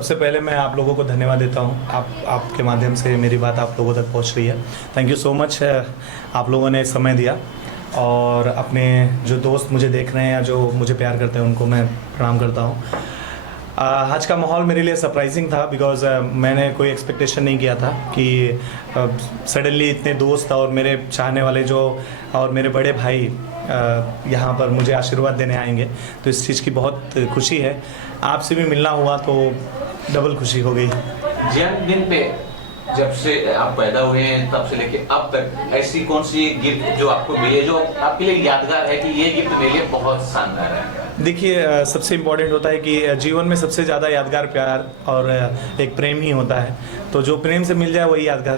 सबसे पहले मैं आप लोगों को धन्यवाद देता हूँ। आपके माध्यम से मेरी बात आप लोगों तक पहुँच रही है। थैंक यू सो मच, आप लोगों ने समय दिया। और अपने जो दोस्त मुझे देख रहे हैं या जो मुझे प्यार करते हैं उनको मैं प्रणाम करता हूँ। आज का माहौल मेरे लिए सरप्राइजिंग था, बिकॉज़ मैंने कोई एक्सपेक्टेशन नहीं किया था कि सडनली इतने दोस्त और मेरे चाहने वाले जो और मेरे बड़े भाई यहाँ पर मुझे आशीर्वाद देने आएंगे। तो इस चीज़ की बहुत खुशी है। आपसे भी मिलना हुआ तो डबल खुशी हो गई। जन्मदिन पे जब से आप पैदा हुए हैं तब से लेके अब तक ऐसी कौन सी गिफ्ट जो आपको मिली है जो आपके लिए यादगार है कि ये गिफ्ट मेरे लिए बहुत शानदार है? देखिए, सबसे इम्पोर्टेंट होता है कि जीवन में सबसे ज़्यादा यादगार प्यार और एक प्रेम ही होता है। तो जो प्रेम से मिल जाए वही यादगार।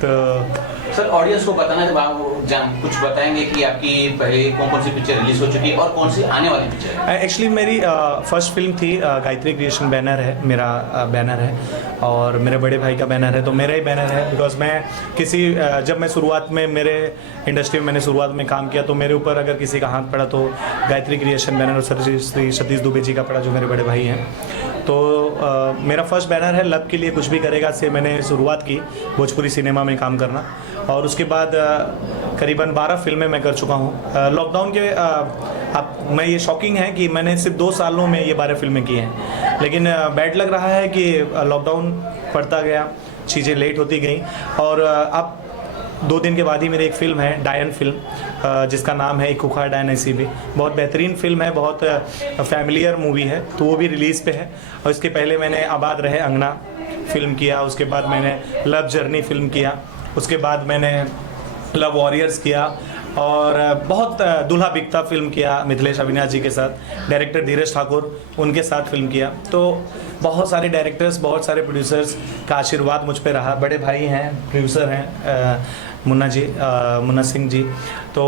तो सर, ऑडियंस को बताना जब आप कुछ बताएंगे कि आपकी पहले कौन सी पिक्चर रिलीज हो चुकी है और कौन सी आने वाली पिक्चर है? एक्चुअली मेरी फर्स्ट फिल्म थी, गायत्री क्रिएशन बैनर है, मेरा बैनर है और मेरे बड़े भाई का बैनर है। तो मेरा ही बैनर है, बिकॉज मैं जब मैं शुरुआत में मेरे इंडस्ट्री में मैंने शुरुआत में काम किया तो मेरे ऊपर अगर किसी का हाथ पड़ा तो गायत्री क्रिएशन बैनर और श्री सतीश दुबे जी का पड़ा, जो मेरे बड़े भाई हैं। तो मेरा फर्स्ट बैनर है लब के लिए कुछ भी करेगा से मैंने शुरुआत की भोजपुरी सिनेमा में काम करना। और उसके बाद करीबन 12 फिल्में मैं कर चुका हूँ। लॉकडाउन के मैं ये शॉकिंग है कि मैंने सिर्फ 2 सालों में ये 12 फिल्में की हैं। लेकिन बैड लग रहा है कि लॉकडाउन पड़ता गया, चीज़ें लेट होती गई और अब 2 दिन के बाद ही मेरी एक फ़िल्म है, डायन फिल्म, जिसका नाम है एक खुखार डायन ऐसी भी। बहुत बेहतरीन फिल्म है, बहुत फैमिलियर मूवी है, तो वो भी रिलीज़ पे है। और इसके पहले मैंने आबाद रहे अंगना फिल्म किया, उसके बाद मैंने लव जर्नी फिल्म किया, उसके बाद मैंने लव वॉरियर्स किया और बहुत दूल्हा बिकता फिल्म किया मिथिलेश अविनाश जी के साथ, डायरेक्टर धीरज ठाकुर उनके साथ फिल्म किया। तो बहुत सारे डायरेक्टर्स, बहुत सारे प्रोड्यूसर्स का आशीर्वाद मुझ पे रहा। बड़े भाई हैं, प्रोड्यूसर हैं मुन्ना सिंह जी। तो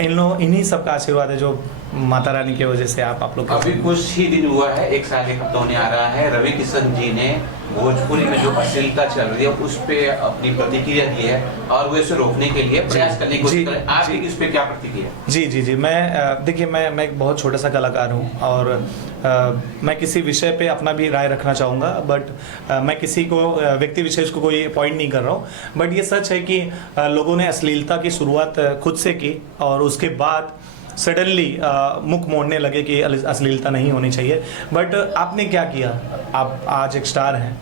इन्हीं सब का आशीर्वाद है जो माता रानी की वजह से आप लोग। अभी कुछ ही दिन हुआ है, 1 साल 1 हफ्ता होने आ रहा है, रवि किशन जी ने भोजपुरी में जो अश्लीलता चल रही है उस पे अपनी प्रतिक्रिया दी है और वो इसे रोकने के लिए प्रयास करने की कोशिश कर रहे हैं। आपकी इस पे क्या प्रतिक्रिया? जी, मैं देखिए, मैं एक बहुत छोटा सा कलाकार हूँ और मैं किसी विषय पे अपना भी राय रखना चाहूँगा, बट मैं किसी को व्यक्ति विशेष को कोई पॉइंट नहीं कर रहा हूँ। बट ये सच है कि लोगों ने अश्लीलता की शुरुआत खुद से की और उसके बाद सडनली मुख मोड़ने लगे कि अश्लीलता नहीं होनी चाहिए। बट आपने क्या किया? आप आज एक स्टार हैं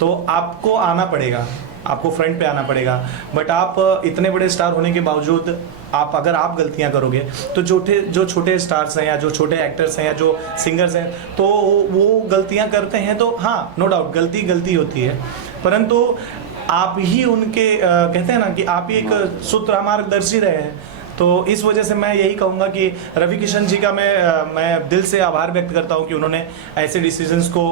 तो आपको आना पड़ेगा, आपको फ्रंट पे आना पड़ेगा। बट आप इतने बड़े स्टार होने के बावजूद अगर आप गलतियां करोगे तो जो छोटे स्टार्स हैं या जो छोटे एक्टर्स हैं या जो सिंगर्स हैं तो वो गलतियां करते हैं। तो हाँ, नो डाउट गलती होती है, परंतु आप ही उनके कहते हैं ना कि आप ही एक सूत्र मार्गदर्शी रहे हैं। तो इस वजह से मैं यही कहूँगा कि रवि किशन जी का मैं दिल से आभार व्यक्त करता हूँ कि उन्होंने ऐसे डिसीजंस को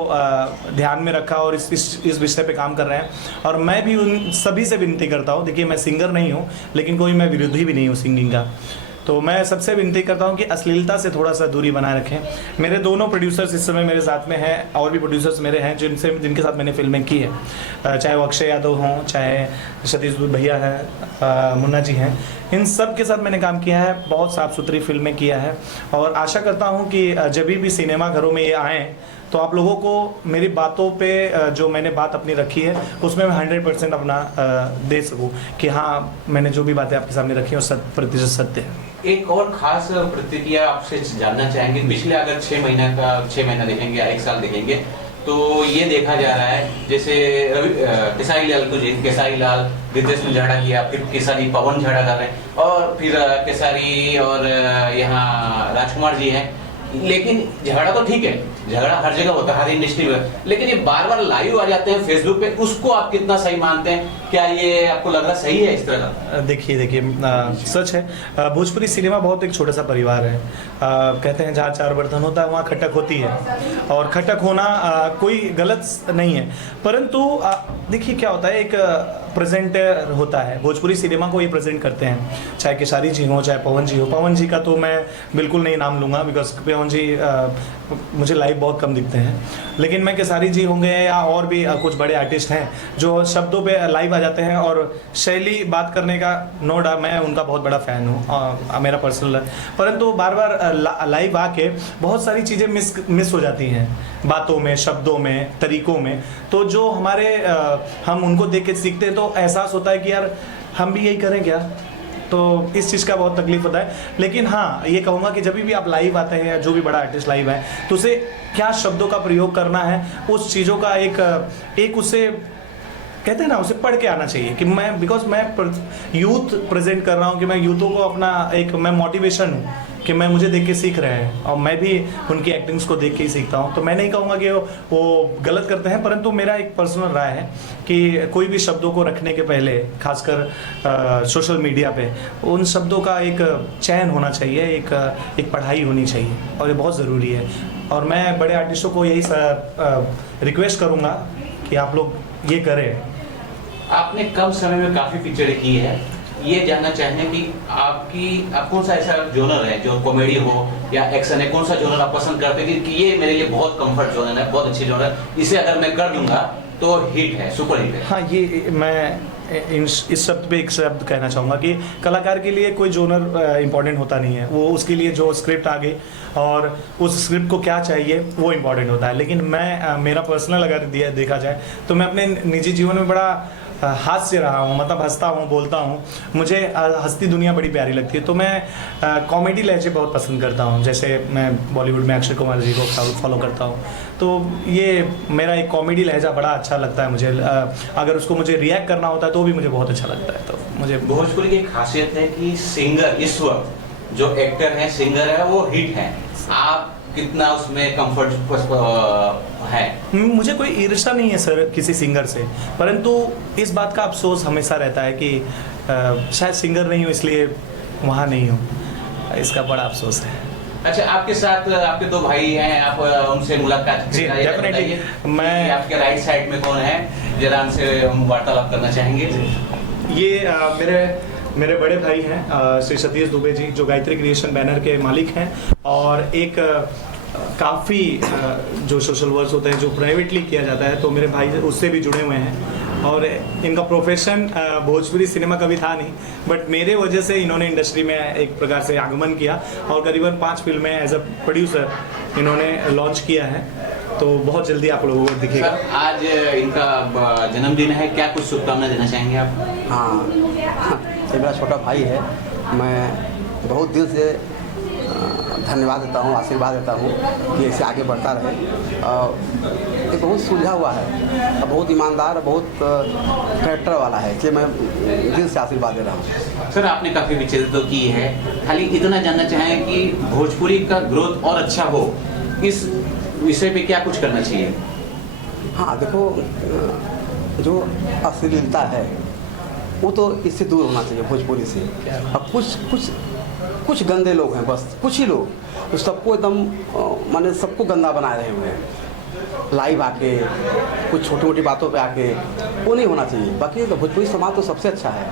ध्यान में रखा और इस विषय पे काम कर रहे हैं। और मैं भी उन सभी से विनती करता हूँ, देखिए मैं सिंगर नहीं हूँ लेकिन कोई मैं विरोधी भी नहीं हूँ सिंगिंग का, तो मैं सबसे विनती करता हूँ कि अश्लीलता से थोड़ा सा दूरी बनाए रखें। मेरे दोनों प्रोड्यूसर्स इस समय मेरे साथ में हैं और भी प्रोड्यूसर्स मेरे हैं जिनके साथ मैंने फिल्में की है, चाहे वो अक्षय यादव हों, चाहे सतीश भैया हैं, मुन्ना जी हैं, इन सब के साथ मैंने काम किया है। बहुत साफ़ सुथरी फिल्में किया है और आशा करता हूँ कि जब भी सिनेमा घरों में ये आएँ तो आप लोगों को मेरी बातों पे जो मैंने बात अपनी रखी है उसमें मैं 100% अपना दे सकूँ कि हाँ, मैंने जो भी बातें आपके सामने रखी हैं वो 100% सत्य है। एक और खास प्रतिक्रिया आपसे जानना चाहेंगे, पिछले अगर 6 महीना देखेंगे या 1 साल देखेंगे तो ये देखा जा रहा है जैसे केसारी लाल रितेश ने झगड़ा किया, फिर केसारी पवन झगड़ा कर रहे हैं और फिर केसारी और यहाँ राजकुमार जी हैं। लेकिन झगड़ा तो ठीक है, झगड़ा हर जगह होता है, हर इंडस्ट्री में, लेकिन ये बार बार लाइव आ जाते हैं फेसबुक पे, उसको आप कितना सही मानते हैं? क्या ये आपको लग रहा सही है इस तरह का? देखिए सच है, भोजपुरी सिनेमा बहुत एक छोटा सा परिवार है। कहते हैं जहाँ 4 बर्तन होता है वहाँ खटक होती है और खटक होना कोई गलत नहीं है, परंतु देखिए क्या होता है, एक प्रेजेंट होता है, भोजपुरी सिनेमा को ये प्रेजेंट करते हैं, चाहे केसारी जी हो चाहे पवन जी हो। पवन जी का तो मैं बिल्कुल नहीं नाम लूँगा, बिकॉज पवन जी मुझे लाइव बहुत कम दिखते हैं, लेकिन मैं केसारी जी होंगे या और भी कुछ बड़े आर्टिस्ट हैं जो शब्दों पे लाइव आ जाते हैं और शैली बात करने का, नो डाउट मैं उनका बहुत बड़ा फ़ैन हूँ, मेरा पर्सनल। परंतु बार बार लाइव आके बहुत सारी चीज़ें मिस हो जाती हैं बातों में, शब्दों में, तरीकों में। तो जो हमारे हम उनको देख के सीखते हैं तो एहसास होता है कि यार हम भी यही करें क्या, तो इस चीज़ का बहुत तकलीफ होता है। लेकिन हाँ, ये कहूँगा कि जब भी आप लाइव आते हैं या जो भी बड़ा आर्टिस्ट लाइव है तो उसे क्या शब्दों का प्रयोग करना है, उस चीज़ों का एक उससे कहते हैं ना, उसे पढ़ के आना चाहिए कि मैं, बिकॉज मैं यूथ प्रेजेंट कर रहा हूँ, कि मैं यूथों को अपना मैं मोटिवेशन हूँ कि मैं मुझे देख के सीख रहे हैं और मैं भी उनकी एक्टिंग्स को देख के ही सीखता हूँ। तो मैं नहीं कहूँगा कि वो गलत करते हैं, परंतु मेरा एक पर्सनल राय है कि कोई भी शब्दों को रखने के पहले, खासकर सोशल मीडिया पे, उन शब्दों का एक चयन होना चाहिए, एक पढ़ाई होनी चाहिए और ये बहुत ज़रूरी है। और मैं बड़े आर्टिस्टों को यही रिक्वेस्ट करूँगा कि आप लोग ये करें। आपने कम समय में काफी पिक्चरें की है, ये जानना चाहेंगे कि आप कौन सा ऐसा जोनर है जो कॉमेडी हो या एक्शन है, कौन सा जोनर आप पसंद करते हैं कि ये मेरे लिए बहुत कंफर्ट जोनर है, बहुत अच्छी जोनर, इसे अगर मैं कर दूंगा तो हिट है, सुपर हिट है। हाँ, ये मैं इस शब्द पे एक शब्द कहना चाहूँगा कि कलाकार के लिए कोई जोनर इम्पोर्टेंट होता नहीं है, वो उसके लिए जो स्क्रिप्ट आ गई और उस स्क्रिप्ट को क्या चाहिए वो इम्पोर्टेंट होता है। लेकिन मैं मेरा पर्सनल अगर देखा जाए तो मैं अपने निजी जीवन में बड़ा हास्य रहा हूँ, मतलब हंसता हूँ, बोलता हूँ, मुझे हंसती दुनिया बड़ी प्यारी लगती है। तो मैं कॉमेडी लहजे बहुत पसंद करता हूँ, जैसे मैं बॉलीवुड में अक्षय कुमार जी को फॉलो करता हूँ, तो ये मेरा एक कॉमेडी लहजा बड़ा अच्छा लगता है मुझे। अगर उसको मुझे रिएक्ट करना होता है तो भी मुझे बहुत अच्छा लगता है। तो मुझे भोजपुरी की एक खासियत है कि सिंगर इस वक्त जो एक्टर है, सिंगर है, वो हिट है। आप कितना उसमें कंफर्ट है? मुझे कोई ईर्ष्या नहीं है सर किसी सिंगर से, परंतु इस बात का अफसोस हमेशा रहता है कि शायद सिंगर नहीं हूँ इसलिए वहाँ नहीं हूँ, इसका बड़ा अफसोस है। अच्छा, आपके साथ आपके दो भाई हैं, आप उनसे मुलाकात जी, डेफिनेटली। मैं आपके राइट साइड में कौन है, जरा उनसे हम वार्तालाप करना चाहेंगे। ये मेरे बड़े भाई हैं श्री सतीश दुबे जी, जो गायत्री क्रिएशन बैनर के मालिक हैं, और एक काफ़ी जो सोशल वर्क होते हैं जो प्राइवेटली किया जाता है, तो मेरे भाई उससे भी जुड़े हुए हैं। और इनका प्रोफेशन भोजपुरी सिनेमा कभी था नहीं, बट मेरे वजह से इन्होंने इंडस्ट्री में एक प्रकार से आगमन किया और करीबन 5 फिल्में एज अ प्रोड्यूसर इन्होंने लॉन्च किया है। तो बहुत जल्दी आप लोगों को दिखेगा। आज इनका जन्मदिन है, क्या कुछ शुभकामना देना चाहेंगे आप? हाँ, ये मेरा छोटा भाई है, मैं बहुत दिल से धन्यवाद देता हूँ, आशीर्वाद देता हूँ कि ऐसे आगे बढ़ता रहे। ये बहुत सुलझा हुआ है और बहुत ईमानदार, बहुत कैरेक्टर वाला है, इसलिए मैं दिल से आशीर्वाद दे रहा हूँ। सर, आपने काफ़ी पिक्चरें तो की है, खाली इतना जानना चाहें कि भोजपुरी का ग्रोथ और अच्छा हो, इस विषय पे क्या कुछ करना चाहिए? हाँ देखो, जो अश्लीलता है वो तो इससे दूर होना चाहिए भोजपुरी से। अब कुछ गंदे लोग हैं, बस कुछ ही लोग, तो सबको एकदम माने सबको गंदा बनाए रहे हुए हैं लाइव आके, कुछ छोटी मोटी बातों पे आके, वो नहीं होना चाहिए। बाकी तो भोजपुरी समाज तो सबसे अच्छा है,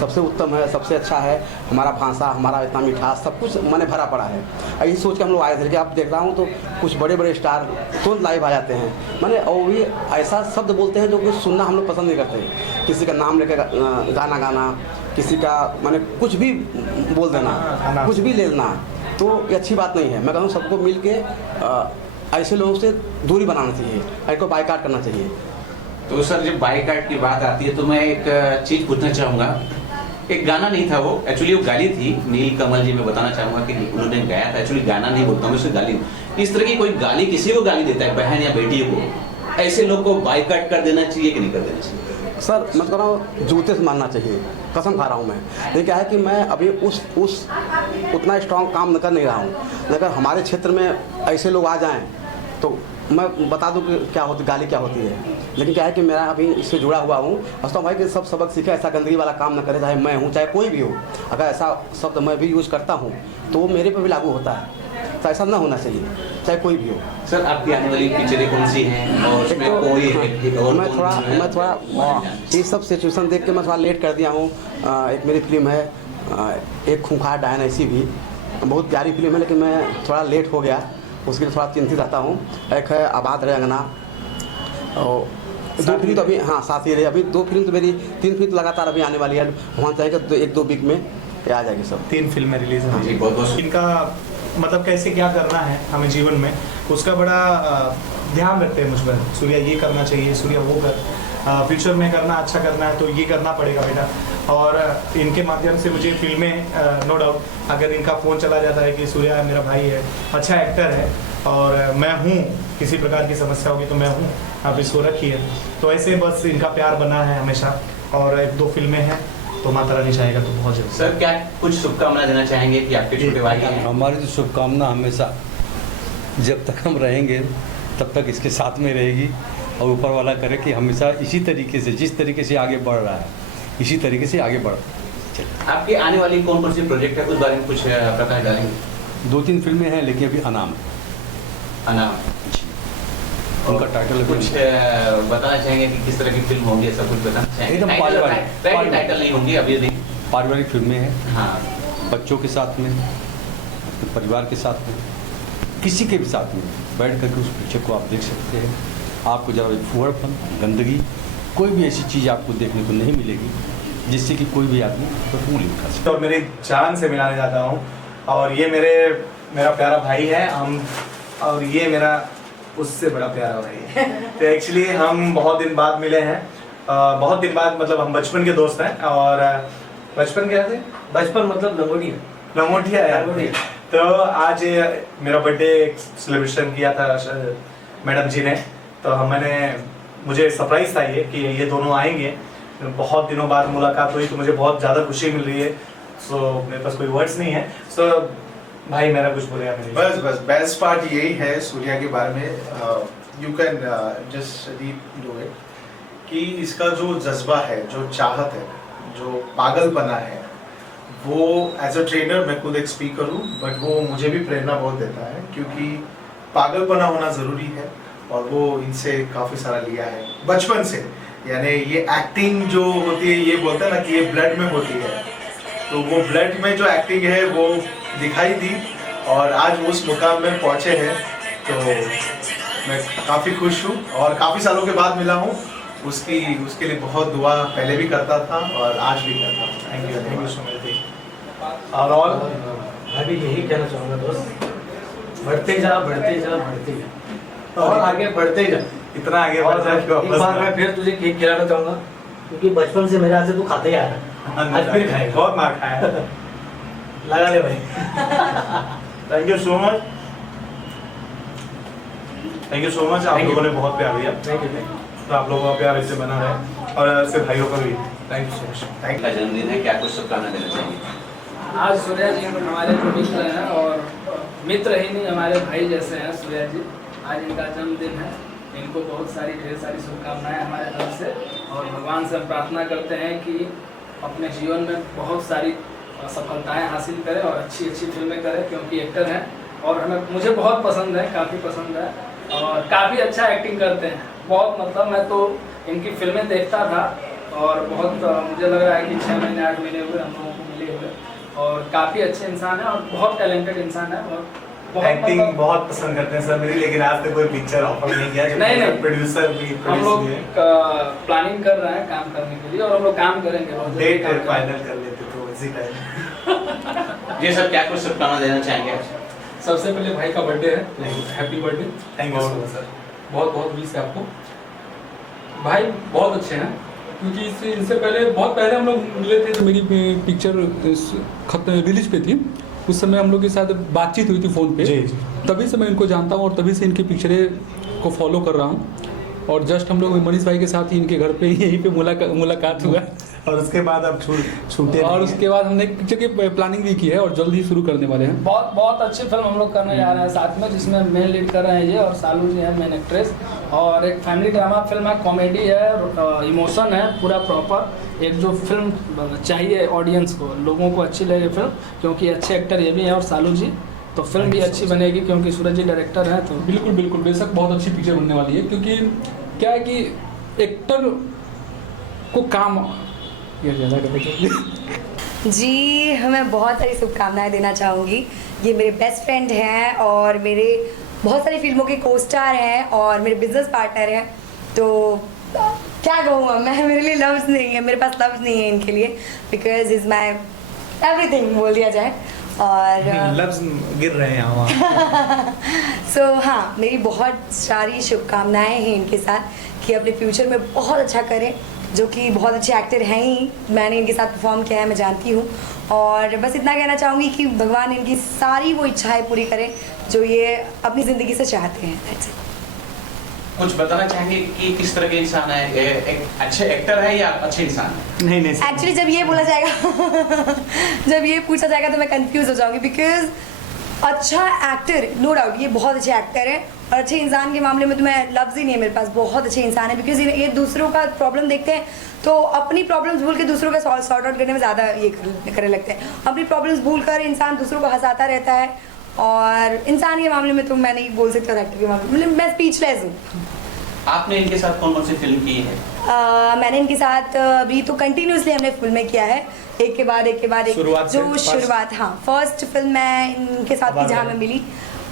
सबसे उत्तम है, सबसे अच्छा है। हमारा भाषा, हमारा इतना मिठास, सब कुछ मैंने भरा पड़ा है। यही सोच के हम लोग आए थे कि आप देख रहा हूँ तो कुछ बड़े बड़े स्टार तुरंत लाइव आ जाते हैं, मैंने और भी ऐसा शब्द बोलते हैं जो कुछ सुनना हम लोग पसंद नहीं करते। किसी का नाम लेकर गाना गाना, किसी का मैंने कुछ भी बोल देना, कुछ भी ले लेना, तो ये अच्छी बात नहीं है। मैं कहूँ सबको मिल के ऐसे लोगों से दूरी बनाना चाहिए, इनको बाइकाट करना चाहिए। तो सर, जब बाइकाट की बात आती है तो मैं एक चीज़ पूछना चाहूँगा। एक गाना नहीं था वो, एक्चुअली वो गाली थी। नील कमल जी, मैं बताना चाहूँगा कि उन्होंने गाया था, एक्चुअली गाना नहीं बोलता हूँ, उसे गाली। इस तरह की कोई गाली किसी को गाली देता है, बहन या बेटियों को, ऐसे लोग को बाइकाट कर देना चाहिए कि नहीं कर देना चाहिए? सर मैं कह रहा हूँ जूते से मारना चाहिए, कसम खा रहा हूँ मैं। ये क्या है कि मैं अभी उस उतना स्ट्रांग काम कर नहीं रहा हूँ, अगर हमारे क्षेत्र में ऐसे लोग आ जाएं तो मैं बता दूं कि क्या होती, गाली क्या होती है। लेकिन क्या है कि मेरा अभी इससे जुड़ा हुआ हूँ, हंसता भाई कि सब सबक सीखे, ऐसा गंदगी वाला काम ना करे, चाहे मैं हूँ चाहे कोई भी हो। अगर ऐसा शब्द मैं भी यूज़ करता हूँ तो वो मेरे पे भी लागू होता है। तो ऐसा ना होना चाहिए, चाहे कोई भी हो। सर आपकी आने वाली पिक्चरें कौन सी हैं और एक उसमें तो कोई एक और मैं कौन थोड़ा सी है? मैं थोड़ा ये सब सिचुएशन देख के मैं थोड़ा लेट कर दिया हूँ। एक मेरी फिल्म है एक खूंखार डायन, ऐसी भी बहुत प्यारी फिल्म है, लेकिन मैं थोड़ा लेट हो गया, उसके लिए थोड़ा चिंतित रहता हूँ। एक है आबाद रहे अंगना, और 2 फिल्म तो अभी, हाँ साथ ही रहे, अभी 2 फिल्म तो मेरी 3 फिल्म तो लगातार अभी आने वाली है। वहाँ चाहेंगे 1-2 वीक में ये आ जाएगी सब। 3 फिल्में रिलीज जी, हुई। बहुत बहुत इनका मतलब कैसे क्या करना है हमें जीवन में, उसका बड़ा ध्यान रखते हैं मुझ पर। सूर्या ये करना चाहिए, सूर्या वो कर, फ्यूचर में करना अच्छा करना है तो ये करना पड़ेगा बेटा। और इनके माध्यम से मुझे फिल्में नो डाउट, अगर इनका फ़ोन चला जाता है कि सूर्या मेरा भाई है, अच्छा एक्टर है और मैं हूँ, किसी प्रकार की समस्या होगी तो मैं हूँ, आप इसको रखिए। तो ऐसे बस इनका प्यार बना है हमेशा, और 1-2 फिल्में हैं तो माता रानी चाहेगा तो बहुत जल्द। सर क्या कुछ शुभकामना देना चाहेंगे कि आपके छोटे भाई हैं? हमारी तो शुभकामना हमेशा जब तक हम रहेंगे तब तक इसके साथ में रहेगी, और ऊपर वाला करे कि हमेशा इसी तरीके से, जिस तरीके से आगे बढ़ रहा है इसी तरीके से आगे बढ़। आपकी आने वाली कौन कौन सी प्रोजेक्ट है, उस बारे में कुछ प्रकाश डालेंगे? 2-3 फिल्में हैं, लेकिन अभी अनाम है। अनाम उनका टाइटल कुछ बताना चाहेंगे कि किस तरह की फिल्म होगी, ऐसा कुछ बताना चाहेंगे? एकदम पारिवारिक टाइटल नहीं होंगी अभी नहीं। पारिवारिक फिल्में हैं, हाँ, बच्चों के साथ में, अपने परिवार के साथ में, किसी के भी साथ में बैठ करके उस पिक्चर को आप देख सकते हैं। आपको ज़रा फुहड़पन, गंदगी, कोई भी ऐसी चीज़ आपको देखने को नहीं मिलेगी जिससे कि कोई भी आदमी तो उंगली उठा सके। और मेरी जान से मिलाने जाता हूँ, और ये मेरा प्यारा भाई है हम, और ये मेरा उससे बड़ा प्यारा भाई है। तो एक्चुअली हम बहुत दिन बाद मिले हैं, बहुत दिन बाद, मतलब हम बचपन के दोस्त हैं। और बचपन क्या थे? बचपन मतलब लंगोटिया यार। तो आज मेरा बर्थडे सेलिब्रेशन किया था मैडम जी ने, तो मुझे सरप्राइज था कि ये दोनों आएंगे। बहुत दिनों बाद मुलाकात हुई तो मुझे बहुत ज़्यादा खुशी मिल रही है। सो मेरे पास कोई वर्ड्स नहीं है। सो भाई मेरा कुछ बोलेगा मेरे लिए? बस बेस्ट पार्ट यही है सूर्या के बारे में, you can just read do it, कि इसका जो जज्बा है, जो चाहत है, जो पागलपना है, वो एज अ ट्रेनर मैं खुद एक स्पीकर हूँ, बट वो मुझे भी प्रेरणा बहुत देता है, क्योंकि पागलपना होना ज़रूरी है और वो इनसे काफ़ी सारा लिया है बचपन से। यानी ये एक्टिंग जो होती है, ये बोलते हैं ना कि ये ब्लड में होती है, तो वो ब्लड में जो एक्टिंग है वो दिखाई दी और आज उस मुकाम में पहुँचे हैं। तो मैं काफ़ी खुश हूँ और काफ़ी सालों के बाद मिला हूँ, उसके लिए बहुत दुआ पहले भी करता था और आज भी करता हूँ। Thank you so much. और मैं भी यही कहना चाहूँगा दोस्त, बढ़ते जा और आगे बढ़ते जा। इतना आगे बढ़ जा कि एक वापस बार मैं फिर तुझे केक खिलाना चाहूँगा, क्योंकि बचपन से मेरे हाथ से तू खाते ही आ रहा है, आज फिर खाएगा। बहुत मार खाया। लगा ले भाई। Thank you so much, thank you so much. आप लोगों ने बहुत प्यार दिया, थैंक यू। तो आप लोगों का प्यार इससे बना रहे, और ऐसे भाइयों का भी thank you so much. Thank का जन्मदिन है, क्या कुछ शुभकामना देना चाहेंगे? आज सूर्या जी हमारे जो मित्र हैं और मित्र ही नहीं हमारे भाई जैसे हैं सूर्या जी, आज इनका जन्मदिन है। इनको बहुत सारी ढेर सारी शुभकामनाएं हमारे तरफ से, और भगवान से हम प्रार्थना करते हैं कि अपने जीवन में बहुत सारी सफलताएं हासिल करें और अच्छी अच्छी फिल्में करें, क्योंकि एक्टर हैं और मुझे बहुत पसंद है, काफ़ी पसंद है और काफ़ी अच्छा एक्टिंग करते हैं। बहुत मतलब मैं तो इनकी फिल्में देखता था और बहुत मुझे लग रहा है कि 6 महीने 8 महीने हुए हम लोगों को मिले हुए, और काफ़ी अच्छे इंसान है और बहुत टैलेंटेड इंसान है और एक्टिंग बहुत पसंद करते हैं सर मेरी, लेकिन आज तक कोई पिक्चर ऑफर नहीं किया। नहीं। प्रोड्यूसर भी हम लोग हुए, प्लानिंग कर रहे हैं काम करने के लिए, और हम लोग काम करेंगे बहुत जल्दी डेट काम करेंगे। फाइनल कर लेते तो इसी टाइम। जी सर, क्या कुछ शुभकामना देना चाहेंगे? सबसे पहले भाई का बर्थडे है, happy birthday. Thank you so much sir. बहुत बहुत विश है आपको। भाई बहुत अच्छे हैं, क्योंकि इनसे बहुत पहले हम लोग मिले थे, तो मेरी पिक्चर खत्म रिलीज पे थी, उस समय हम लोग के साथ बातचीत हुई थी फ़ोन पे। जी। तभी से मैं इनको जानता हूँ और तभी से इनकी पिक्चरें को फॉलो कर रहा हूँ, और जस्ट हम लोग मनीष भाई के साथ ही इनके घर पे यहीं पे मुलाकात हुआ, और उसके बाद अब छूटे और उसके बाद हमने एक पिक्चर की प्लानिंग भी की है और जल्द ही शुरू करने वाले हैं। बहुत बहुत अच्छी फिल्म हम लोग करने जा रहे हैं साथ में, जिसमें मेन लीड कर रहे हैं ये, और सालू जी हैं मेन एक्ट्रेस, और एक फैमिली ड्रामा फिल्म है, कॉमेडी है, इमोशन है पूरा प्रॉपर, एक जो फिल्म चाहिए ऑडियंस को, लोगों को अच्छी लगे फिल्म, क्योंकि अच्छे एक्टर ये भी हैं और सालू जी, तो फिल्म भी अच्छी बनेगी क्योंकि सूरज जी डायरेक्टर हैं। तो बिल्कुल बिल्कुल, बेशक बहुत अच्छी पिक्चर बनने वाली है, क्योंकि क्या है कि एक्टर को काम ये ज़्यादा करते जी, मैं बहुत सारी शुभकामनाएं देना चाहूँगी। ये मेरे बेस्ट फ्रेंड हैं और मेरे बहुत सारी फिल्मों के को स्टार हैं और मेरे बिजनेस पार्टनर हैं। तो क्या कहूँ मैं, मेरे लिए लफ्ज़ नहीं है, मेरे पास लफ्ज़ नहीं है इनके लिए, बिकॉज इज़ माई एवरीथिंग बोल दिया जाए। और लफ्ज़ गिर रहे हैं यहाँ वहाँ। सो हाँ, मेरी बहुत सारी शुभकामनाएं हैं इनके साथ कि अपने फ्यूचर में बहुत अच्छा करें, जो कि बहुत अच्छे एक्टर हैं ही। मैंने इनके साथ परफॉर्म किया है, मैं जानती हूँ। और बस इतना कहना चाहूँगी कि भगवान इनकी सारी वो इच्छाएं पूरी करें जो ये अपनी ज़िंदगी से चाहते हैं। That's it. कुछ बताना चाहेंगे कि किस तरह के इंसान है, एक अच्छे एक्टर है या अच्छे इंसान है? नहीं एक्चुअली जब ये बोला जाएगा जब ये पूछा जाएगा तो मैं कंफ्यूज हो जाऊंगी, बिकॉज अच्छा एक्टर नो डाउट ये बहुत अच्छे एक्टर हैं, और अच्छे इंसान के मामले में तो मैं लफ्ज़ ही नहीं है मेरे पास। बहुत अच्छे इंसान है बिकॉज ये दूसरों का प्रॉब्लम देखते हैं तो अपनी प्रॉब्लम्स भूल के दूसरों का सॉर्ट आउट करने में ज़्यादा ये करने लगते हैं। अपनी प्रॉब्लम्स भूल कर इंसान दूसरों को हंसाता रहता है, और इंसान के मामले में तो मैं नहीं बोल सकती, और एक्टर के मामले में मैं स्पीचलेस हूँ। आपने इनके साथ कौन कौन सी फिल्म की है? मैंने इनके साथ अभी तो कंटिन्यूसली हमने फिल्में किया है, एक के बाद एक शुरुआत। हाँ, फर्स्ट फिल्म मैं इनके साथ की जहाँ मैं मिली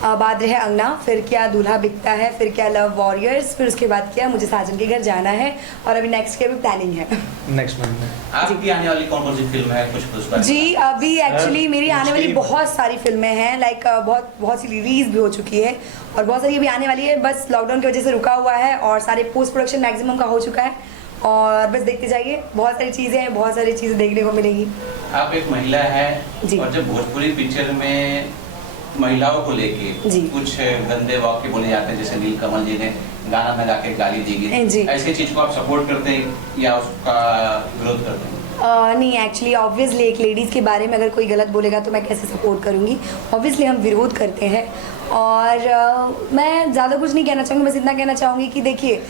बाद रहे अंगना, फिर क्या दूल्हा बिकता है, फिर क्या लव वॉरियर्स, फिर उसके बाद क्या मुझे साजन के घर जाना है, और अभी नेक्स्ट की भी प्लानिंग है नेक्स्ट मंथ में। आपकी आने वाली कौन कौन सी फिल्म है, कुछ जी? अभी एक्चुअली मेरी आने वाली बहुत सारी फिल्में हैं, लाइक बहुत सी रिलीज भी हो चुकी है और बहुत सारी अभी आने वाली है। बस लॉकडाउन की वजह से रुका हुआ है और सारे पोस्ट प्रोडक्शन मैक्सिमम का हो चुका है, और बस देखते जाइए, बहुत सारी चीज़ें हैं, बहुत सारी चीज़ें देखने को मिलेगी। आप एक महिला है जी। और जब भोजपुरी पिक्चर में महिलाओं को लेके कुछ गंदे वाक्य बोले जाते हैं, जैसे नीलकमल जी ने गाना में जाके गाली दी गई, ऐसी चीज को आप सपोर्ट करते हैं या उसका विरोध करते हैं? नहीं, एक्चुअली ऑब्वियसली एक लेडीज़ के बारे में अगर कोई गलत बोलेगा तो मैं कैसे सपोर्ट करूँगी। ऑब्वियसली हम विरोध करते हैं, और मैं ज़्यादा कुछ नहीं कहना चाहूँगी, बस इतना कहना चाहूँगी कि देखिए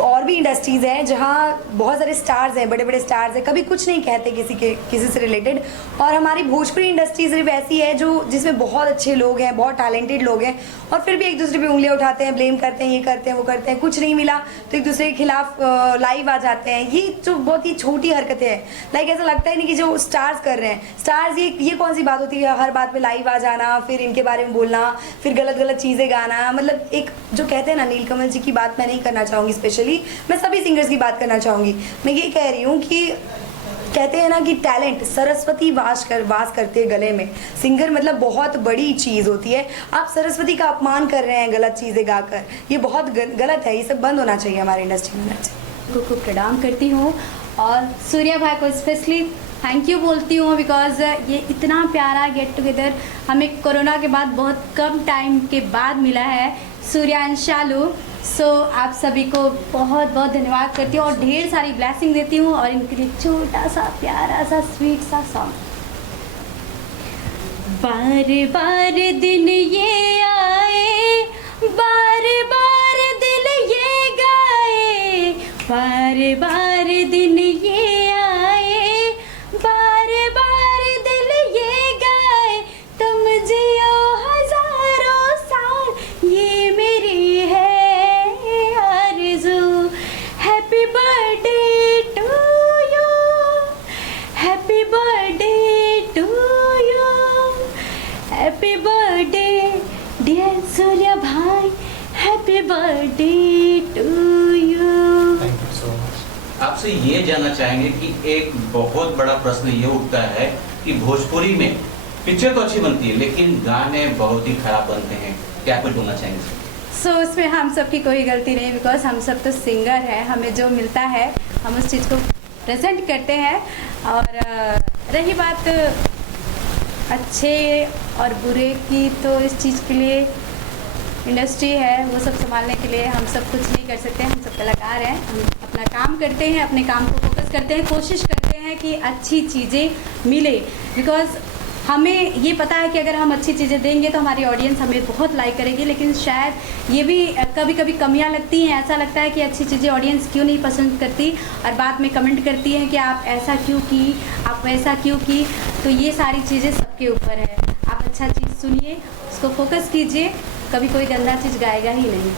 और भी इंडस्ट्रीज़ हैं जहाँ बहुत सारे स्टार्स हैं, बड़े बड़े स्टार्स हैं, कभी कुछ नहीं कहते किसी से रिलेटेड, और हमारी भोजपुरी इंडस्ट्री सिर्फ ऐसी है जिसमें बहुत अच्छे लोग हैं, बहुत टैलेंटेड लोग हैं, और फिर भी एक दूसरे पे उंगलियां उठाते हैं, ब्लेम करते हैं, ये करते हैं वो करते हैं, कुछ नहीं मिला तो एक दूसरे के खिलाफ लाइव आ जाते हैं। ये जो बहुत ही छोटी हरकतें हैं, लाइक ऐसा लगता ही नहीं कि जो स्टार्स कर रहे हैं, स्टार्स ये कौन सी बात होती है हर बात पे लाइव आ जाना, फिर इनके बारे में बोलना, फिर गलत गलत चीज़ें गाना। मतलब एक जो कहते हैं ना, नीलकमल जी की बात मैं नहीं करना चाहूँगी स्पेशली, मैं सभी सिंगर्स की बात करना चाहूँगी। मैं ये कह रही हूँ कि कहते हैं ना कि टैलेंट सरस्वती वास करते हैं गले में। सिंगर मतलब बहुत बड़ी चीज़ होती है। आप सरस्वती का अपमान कर रहे हैं गलत चीज़ें गाकर, ये बहुत गलत है, ये सब बंद होना चाहिए हमारे इंडस्ट्री में। को प्रणाम करती हूँ और सूर्या भाई को स्पेशली थैंक यू बोलती हूँ, बिकॉज़ ये इतना प्यारा गेट टुगेदर हमें कोरोना के बाद बहुत कम टाइम के बाद मिला है, सूर्या एंड शालू। सो आप सभी को बहुत बहुत धन्यवाद करती हूँ और ढेर सारी ब्लेसिंग देती हूँ, और इनके लिए छोटा सा प्यारा सा स्वीट सा सॉन्ग। बार बार दिन ये आए, बार बार दिल ये गाए, बार बार दिन ये आए, बार बार दिल ये गाए, तुम जियो हजारों साल ये मेरी है आरज़ू। Happy birthday to you, happy birthday to you, happy birthday dear Surya भाई, happy birthday to you. Thank you so much. आपसे ये जानना चाहेंगे कि एक बहुत बड़ा प्रश्न ये उठता है कि भोजपुरी में पिक्चर तो अच्छी बनती है लेकिन गाने बहुत ही खराब बनते हैं, क्या कुछ बोलना चाहेंगे? सो उसमें हम सब की कोई गलती नहीं, बिकॉज हम सब तो सिंगर हैं, हमें जो मिलता है हम उस चीज़ को प्रेजेंट करते हैं। और रही बात अच्छे और बुरे की, तो इस चीज़ के लिए इंडस्ट्री है, वो सब संभालने के लिए हम सब कुछ नहीं कर सकते। हम सब कलाकार हैं, हम अपना काम करते हैं, अपने काम को फोकस करते हैं, कोशिश करते हैं कि अच्छी चीज़ें मिले, बिकॉज हमें ये पता है कि अगर हम अच्छी चीज़ें देंगे तो हमारी ऑडियंस हमें बहुत लाइक करेगी। लेकिन शायद ये भी कभी कभी कमियां लगती हैं, ऐसा लगता है कि अच्छी चीज़ें ऑडियंस क्यों नहीं पसंद करती, और बाद में कमेंट करती हैं कि आप ऐसा क्यों की, आप वैसा क्यों की। तो ये सारी चीज़ें सबके ऊपर है, आप अच्छा चीज़ सुनिए, उसको फोकस कीजिए, कभी कोई गंदा चीज़ गाएगा ही नहीं।